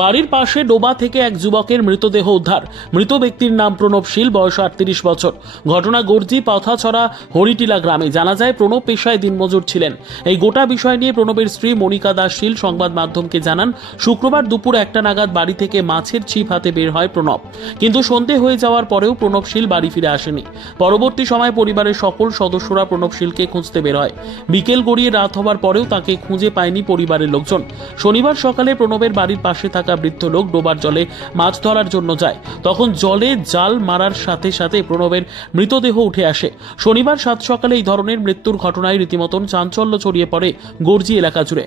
বাড়ির পাশে ডোবা থেকে এক যুবকের মৃতদেহ উদ্ধার। মৃত ব্যক্তির নাম প্রণব শীল, বয়স 38 বছর। ঘটনা গর্জি পাথাছড়া হরিটিলা গ্রামে। জানা যায় প্রণব পেশায় দিনমজুর ছিলেন। এই গোটা বিষয় নিয়ে প্রণবের স্ত্রী মনিকা দাস শীল সংবাদ মাধ্যমকে জানান, শুক্রবার দুপুর 1টা নাগাদ বাড়ি থেকে মাছের ছিপ হাতে বের হয় প্রণব, কিন্তু সন্ধে হয়ে যাওয়ার পরেও প্রণব শীল বাড়ি ফিরে আসেনি। পরবর্তী সময়ে পরিবারের সকল সদস্যরা প্রণব শীলকে খুঁজতে বের হয়। বিকেল গড়িয়ে রাত হওয়ার পরেও তাকে খুঁজে পায়নি পরিবারের লোকজন। শনিবার সকালে প্রণবের বাড়ির পাশে থাকা বৃদ্ধ লোক ডোবার জলে মাছ ধরার জন্য যায়। তখন জলে জাল মারার সাথে সাথে প্রণবের মৃতদেহ উঠে আসে। শনিবার সাত সকালে এই ধরনের মৃত্যুর ঘটনায় রীতিমতন চাঞ্চল্য ছড়িয়ে পড়ে গর্জি এলাকা জুড়ে।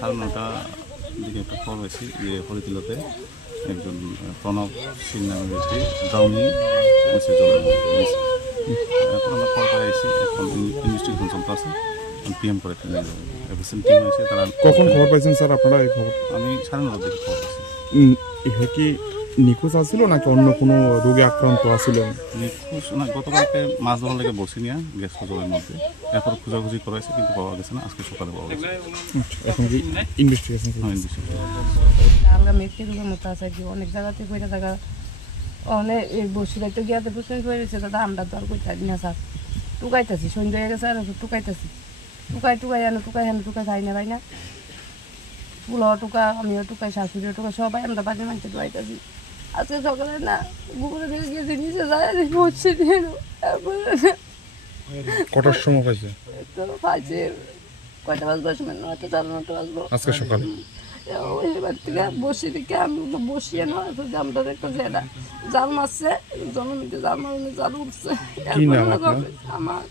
9:30 দিকে একটা খবর হয়েছে যে হরিতিলাতে একজন প্রণব শীল নামে ব্যক্তি ড্রাউনিং হয়েছে জলের মধ্যে। এখন আমরা খবর পাই এসে এখন ইনভেস্টিগেশন চলতে আছে। পিএম করে এফএসএম টিম হয়েছে। তারা কখন খবর পাইছেন স্যার আপনারা এই খবর? আমি 9:30 দিকে খবর পাইছি। ইহা কি নিখোঁজ আসছিল নাকি অন্য কোনো রোগে আক্রান্ত আসছিল? নিখোঁজ না, গতকালকে মাছ ধরার লেগে বসে নিয়ে গেছে জলের মধ্যে। এরপর খোঁজাখুঁজি করা হয়েছে কিন্তু পাওয়া গেছে না। আজকে সকালে পাওয়া গেছে। এখন কি ইনভেস্টিগেশন মতো আছে কি অনেক জায়গাতে কইটা জায়গা অনেক বসিলাই তো গিয়াতে বুঝতে পেরেছে দাদা আমরা তো আর কইতাই না স্যার টুকাইতেছি সন্ধ্যা হয়ে গেছে আর টুকাইতেছি টুকাই আনো টুকাই খাই না ভাই না ফুলও টুকা আমিও টুকাই শাশুড়িও টুকা সবাই আমরা বাড়ির মানুষকে টুকাইতেছি। আজকে সকালে না গুগলে দেখে গিয়েছি নিচে যায় বসছে দিয়ে কটার সময় পাইছে? তো পাইছে কয়টা বাজবে সময় 9টা 9:30 বাজলো আজকে সকালে। এবার থেকে বসি দিকে আমি তো বসিয়ে না জামটা দেখতেছি এটা জাল মারছে জনমিতে জাল মারলে জাল উঠছে। আমার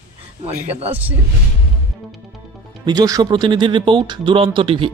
মনিকা দাস শীল। নিজস্ব প্রতিনিধির রিপোর্ট, দুরন্ত টিভি।